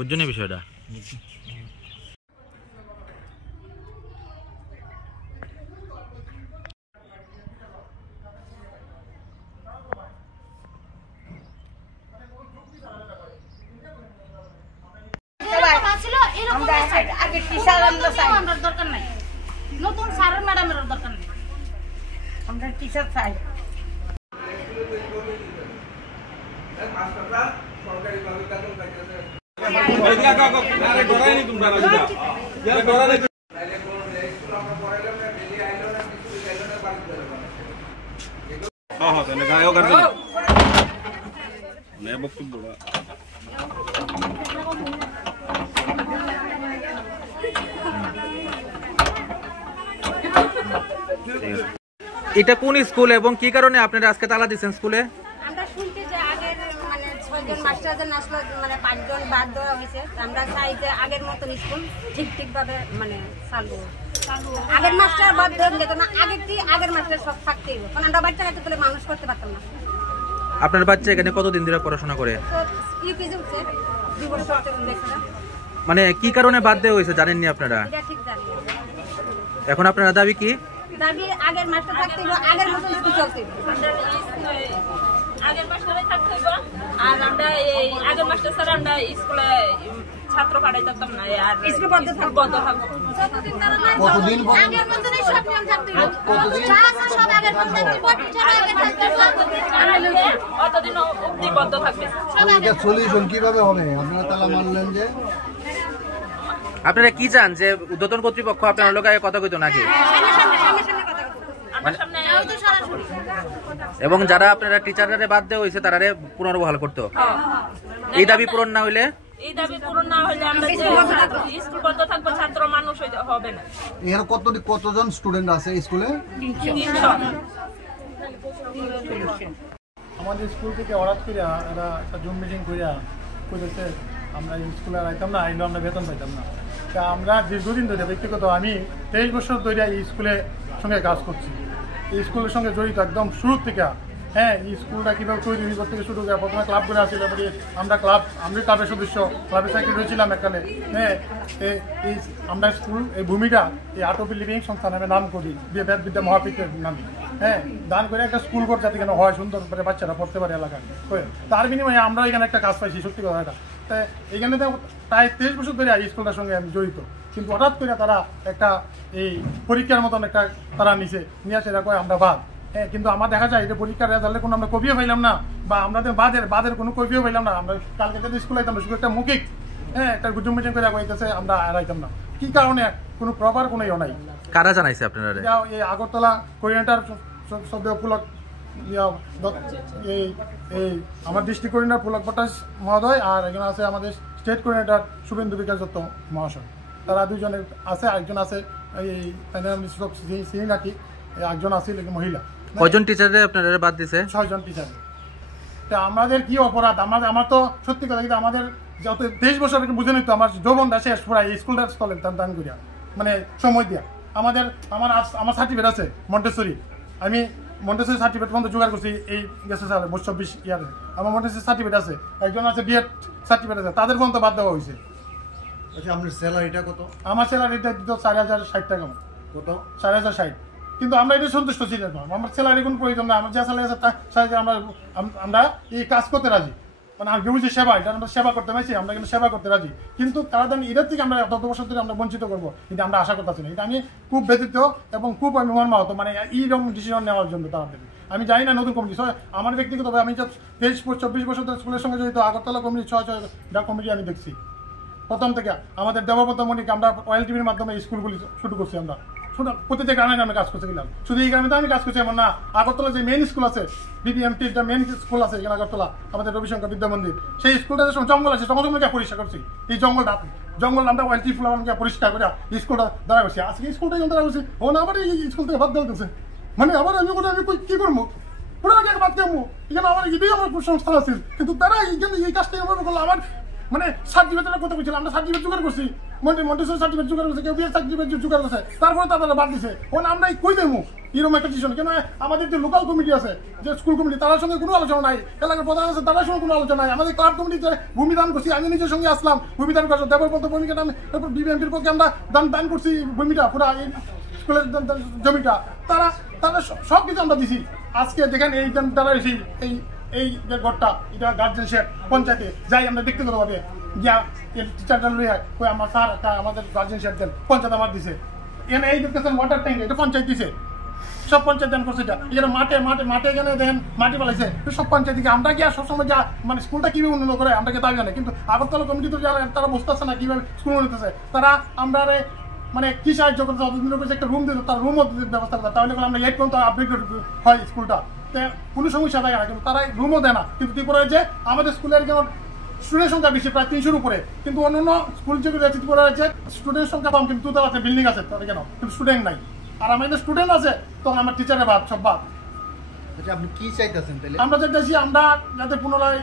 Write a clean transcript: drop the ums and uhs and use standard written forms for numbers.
বুঝছেন বিষয়টা? নতুন স্যার ম্যাডামের দরকার নেই, আমরা টিচার চাই। এটা কোন স্কুল এবং কি কারণে আপনারা আজকে তালা দিচ্ছেন স্কুলে? আমরা শুনছি যে আগের মানে 6 জন মাস্টারদের আসলে মানে 5 জন বাদ দেওয়া হয়েছে। আমরা চাই যে আগের মতন স্কুল ঠিক ভাবে মানে চালু। আগের মাস্টার বাদ দেওয়া যেত না, আগের মাস্টার সব থাকতেই হবে, কারণ আমরা বাচ্চা কাচ্চা তুলে মানুষ করতে পারতাম না। আপনার বাচ্চা এখানে কতদিন ধরে পড়াশোনা করে? ইউকেজি উঠছে 2 বছর লেখাপড়া। মানে কি কারণে বাদ দেওয়া হয়েছে জানেননি আপনারা? এটা ঠিক জানি। এখন আপনারা দাবি কি? দাবি আগের মাস্টার থাকতে হবে, আগের মতন স্কুল চলতে হবে। আগের মাস্টারই থাকতে হবে, আর আমরা এই আগের মাস্টার স্যার আমরা স্কুলে ছাত্র পাঠাইতাম না, আর স্কুল বন্ধ থাকবো। যতদিন তারা কতদিন আগের মতনই সব নিয়ম থাকতে হবে। যা আছে সব আগের মতন, টিচার আগে থাকতে হবে, অতদিন অবধি বন্ধ থাকবে। এটা সলিউশন কিভাবে হবে? আপনারা তালা মানলেন যে আপনারা কি চান যে উদ্বোধন কর্তৃপক্ষ আপনার লোক কথা কইতো নাকি? এবং যারা আপনারা টিচাররা বাদ দেওয়া হয়েছে তারা পুনর্বহাল করতো, এই দাবি পূরণ না হইলে আমরা স্কুল বন্ধ থাকবো, ছাত্র মানুষ হবে না। এখানে কতজন স্টুডেন্ট আছে স্কুলে? আমাদের স্কুল থেকে হঠাৎ করে এরা একটা জুম মিটিং করিয়া করেছে আমরা স্কুলে আইতাম না, আইলেও আমরা বেতন পাইতাম না। তা আমরা দীর্ঘদিন ধরে ব্যক্তিগত আমি 23 বছর ধরে এই স্কুলের সঙ্গে কাজ করছি, এই স্কুলের সঙ্গে জড়িত একদম শুরু থেকে। হ্যাঁ, এই স্কুলটা কীভাবে তৈরি করতে থেকে শুরু করে প্রথমে ক্লাব করে আসছিল, আমরা ক্লাবের সদস্য, ক্লাবের সেক্রেটারি ছিলাম এখানে। হ্যাঁ, এই আমরা স্কুল এই ভূমিটা এই আটবি লিভিং সংস্থা নামে নাম করি, বিদ্যা মহাপীঠের নামে। হ্যাঁ, দান করে একটা স্কুল ঘর যাতে কেন হয়, সুন্দর করে বাচ্চারা পড়তে পারে এলাকায়। তার বিনিময়ে আমরা এখানে একটা কাজ পাইছি, সত্যি কথা এটা। তাই এখানে তো প্রায় 23 বছর ধরে এই স্কুলটার সঙ্গে আমি জড়িত, কিন্তু হঠাৎ করে তারা একটা এই পরীক্ষার মতন একটা তারা নিয়ে আসে, এরা কয় আমরা বাদ। হ্যাঁ, কিন্তু আমার দেখা যায় এটা পরীক্ষার রেজাল্টের কোনো আমরা কপিও পাইলাম না, বা আমাদের বাদের কোনো কপিও পাইলাম না। আমরা কালকে যদি স্কুলে আইতাম শুধু একটা মৌখিক একটা গুজুম মিটিং করে কইতেছে আমরা আইতাম না। কি কারণে? কোনো প্রপার কোনো ইয়ে নাই। কারা জানাইছে আপনারা? এই আগরতলা কোঅর্ডিনেটর সদ্য পুলক এই আমার ডিস্ট্রিক্ট কোঅর্ডিনেটর পুলক ভট্টাচ মহোদয়, আর একজন আছে আমাদের স্টেট কোঅর্ডিনেটর শুভেন্দু বিকাশ দত্ত মহাশয়। তারা দুজনের আছে, একজন আছে এই নাকি একজন আছে মহিলা। কয়জন টিচারে আপনারা বাদ দিছে? 6 জন টিচার। তা আমাদের কি অপরাধ? আমার তো সত্যি কথা কিন্তু আমাদের যত 23 বছর বুঝে নিত আমার যৌবনটা শেষ পুরা এই স্কুলটা স্থলে দান করিয়া, মানে সময় দিয়া। আমার সার্টিফিকেট আছে মন্টেসরি, আমি মন্টেসরি সার্টিফিকেট পর্যন্ত জোগাড় করছি এই গেছে 24 ইয়ারে। আমার মন্টেসরি সার্টিফিকেট আছে, একজন আছে বিএড সার্টিফিকেট আছে, তাদের পর্যন্ত বাদ দেওয়া হয়েছে। আচ্ছা, আপনার স্যালারিটা কত? আমার স্যালারিটা দিত 4060 টাকা। কত? 4060। কিন্তু আমরা এটা সন্তুষ্ট ছিলাম না, আমার স্যালারি কোনো প্রয়োজন না, আমার যা স্যালারি আছে আমরা এই কাজ করতে রাজি। মানে আমি বুঝি সেবা, এটা আমরা সেবা করতে পারছি, আমরা কিন্তু সেবা করতে রাজি। কিন্তু তারা এটার থেকে আমরা তত বছর ধরে আমরা বঞ্চিত করবো, কিন্তু আমরা আশা করতেছি না। এটা আমি খুব ব্যথিত এবং খুব আমি মর্মাহত, মানে এইরকম ডিসিশন নেওয়ার জন্য তাড়াতাড়ি। আমি জানি না নতুন কমিটি, আমার ব্যক্তিগতভাবে আমি 23-24 বছর ধরে স্কুলের সঙ্গে জড়িত। আগরতলা কমিটি 6 কমিটি আমি দেখছি প্রথম থেকে। আমাদের দেবব্রত মণিকে আমরা ওয়েল টিভির মাধ্যমে স্কুলগুলি শুরু করছি, আমরা প্রতিটা গ্রামে গ্রামে কাজ করতে গেলাম। শুধু এই গ্রামে তো আমি কাজ করছি এমন না, আগরতলা যে মেইন স্কুল আছে, বিবিএমটি যে মেইন স্কুল আছে এখানে আগরতলা, আমাদের রবিশঙ্কর বিদ্যা মন্দির, সেই স্কুলটা যে জঙ্গল আছে জঙ্গল পরিষ্কার করছি। এই জঙ্গল আমরা ওয়েল টিভি ফুলাকে পরিষ্কার করে স্কুলটা দাঁড়া করছি। আজকে স্কুলটা যখন দাঁড়া করছি, ও না আবার এই স্কুল থেকে বাদ দেওয়া, মানে আবার আমি কি করবো, পুরো বাদ দেবো। এখানে আমার এটাই আমার সংস্থা আছে, কিন্তু তারা এই কাজটা এভাবে করলো। আমার মানে সার্টিফিকেটের কথা বলছিলাম, আমরা সার্টিফিকেট জোগাড় করছি, মন্টেসরি সার্টিফিকেট জোগাড় করছে, কেউ বিয়ের সার্টিফিকেট জোগাড় করছে, তারপরে তারা বাদ দিছে। এখন আমরা কই দেবো এরকম একটা ডিসিশন? কেন আমাদের যে লোকাল কমিটি আছে, যে স্কুল কমিটি, তার সঙ্গে কোনো আলোচনা নাই, এলাকার প্রধান আছে তার সঙ্গে কোনো আলোচনা নাই। আমাদের ক্লাব কমিটিতে ভূমিদান করছি, আমি নিজের সঙ্গে আসলাম ভূমিদান করছি, দেবরপন্ত ভূমিকাটা আমি বিএমপির পক্ষে আমরা দান করছি, ভূমিটা পুরা এই স্কুলের জমিটা তারা সব কিছু আমরা দিছি। আজকে দেখেন এই তারা এসে এই যে ঘরটা, এটা গার্জেন শেড পঞ্চায়েতে যাই আমরা ব্যক্তিগতভাবে গিয়া টিচারটা লইয়া কই আমার স্যার আমাদের গার্জেন শেড দেন, পঞ্চায়েত আমার দিছে। এখানে এই দেখতেছেন ওয়াটার ট্যাঙ্ক, এটা পঞ্চায়েত দিছে, সব পঞ্চায়েত দান করছে। এটা এখানে মাঠে এখানে দেখেন মাটি পালাইছে, সব পঞ্চায়েত দিকে। আমরা গিয়া সবসময় যা মানে স্কুলটা কিভাবে উন্নত করে আমরা কি তাই জানি, কিন্তু আগরতলা কমিটি তো যারা তারা বুঝতেছে না কিভাবে স্কুল উন্নতেছে। তারা আমরা মানে কি সাহায্য করতে অতদিন করেছে, একটা রুম দিত, তার রুমও ব্যবস্থা করতে, তাহলে আমরা 8 পর্যন্ত আপডেট হয় স্কুলটা, কোনো সমস্যা থাকে না। কিন্তু তারা রুমও দেয় না। কিন্তু ত্রিপুরায় যে আমাদের স্কুলের কেন স্টুডেন্ট সংখ্যা বেশি, প্রায় 300-র উপরে, কিন্তু অন্যান্য স্কুল যেগুলো আছে ত্রিপুরা আছে স্টুডেন্ট সংখ্যা কম, কিন্তু তার আছে বিল্ডিং আছে তাদের কেন, কিন্তু স্টুডেন্ট নাই। আর আমাদের স্টুডেন্ট আছে তখন আমার টিচারের বাদ, সব বাদ। আচ্ছা, আপনি কি চাইতেছেন তাহলে? আমরা চাইতেছি আমরা যাতে পুনরায়